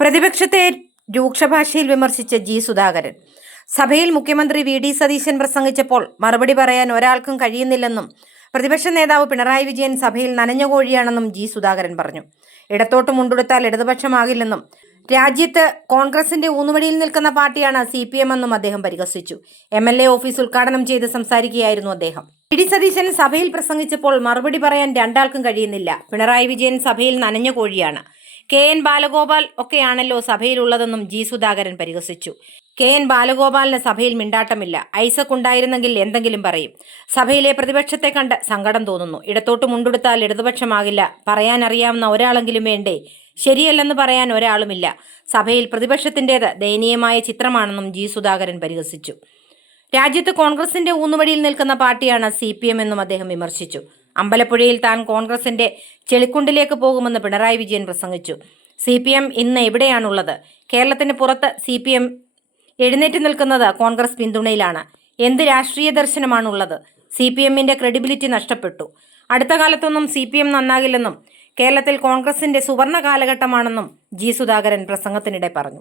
പ്രതിപക്ഷത്തെ രൂക്ഷഭാഷയിൽ വിമർശിച്ച ജി സുധാകരൻ. സഭയിൽ മുഖ്യമന്ത്രി വി.ഡി. സതീശൻ പ്രസംഗിച്ചപ്പോൾ മറുപടി പറയാൻ ഒരാൾക്കും കഴിയുന്നില്ലെന്നും പ്രതിപക്ഷ നേതാവ് പിണറായി വിജയൻ സഭയിൽ നനഞ്ഞ കോഴിയാണെന്നും ജി സുധാകരൻ പറഞ്ഞു. ഇടത്തോട്ട് മുണ്ടുടുത്താൽ ഇടതുപക്ഷമാകില്ലെന്നും രാജ്യത്ത് കോൺഗ്രസിന്റെ ഊന്നുവടിയിൽ നിൽക്കുന്ന പാർട്ടിയാണ് CPM എന്നും അദ്ദേഹം പരിഹസിച്ചു. MLA ഓഫീസ് ഉദ്ഘാടനം ചെയ്ത് സംസാരിക്കുകയായിരുന്നു അദ്ദേഹം. വി.ഡി. സതീശൻ സഭയിൽ പ്രസംഗിച്ചപ്പോൾ മറുപടി പറയാൻ രണ്ടാൾക്കും കഴിയുന്നില്ല. പിണറായി വിജയൻ സഭയിൽ നനഞ്ഞ കോഴിയാണ്. KN ബാലഗോപാൽ ഒക്കെയാണല്ലോ സഭയിലുള്ളതെന്നും ജി സുധാകരൻ പരിഹസിച്ചു. KN ബാലഗോപാലിന് സഭയിൽ മിണ്ടാട്ടമില്ല. ഐസക് ഉണ്ടായിരുന്നെങ്കിൽ എന്തെങ്കിലും പറയും. സഭയിലെ പ്രതിപക്ഷത്തെ കണ്ട് സങ്കടം തോന്നുന്നു. ഇടത്തോട്ട് മുണ്ടെടുത്താൽ ഇടതുപക്ഷമാകില്ല. പറയാൻ അറിയാവുന്ന ഒരാളെങ്കിലും വേണ്ടേ? ശരിയല്ലെന്ന് പറയാൻ ഒരാളുമില്ല. സഭയിൽ പ്രതിപക്ഷത്തിൻ്റേത് ദയനീയമായ ചിത്രമാണെന്നും ജി സുധാകരൻ പരിഹസിച്ചു. രാജ്യത്ത് കോൺഗ്രസിന്റെ ഊന്നുവടിയിൽ നിൽക്കുന്ന പാർട്ടിയാണ് CPM എന്നും അദ്ദേഹം വിമർശിച്ചു. അമ്പലപ്പുഴയിൽ താൻ കോൺഗ്രസിന്റെ ചെളിക്കുണ്ടിലേക്ക് പോകുമെന്ന് പിണറായി വിജയൻ പ്രസംഗിച്ചു. CPM ഇന്ന് എവിടെയാണുള്ളത്? കേരളത്തിന് പുറത്ത് CPM എഴുന്നേറ്റ് നിൽക്കുന്നത് കോൺഗ്രസ് പിന്തുണയിലാണ്. എന്ത് രാഷ്ട്രീയ ദർശനമാണുള്ളത്? CPMന്റെ ക്രെഡിബിലിറ്റി നഷ്ടപ്പെട്ടു. അടുത്ത കാലത്തൊന്നും CPM നന്നാകില്ലെന്നും കേരളത്തിൽ കോൺഗ്രസിന്റെ സുവർണ കാലഘട്ടമാണെന്നും ജി സുധാകരൻ പ്രസംഗത്തിനിടെ പറഞ്ഞു.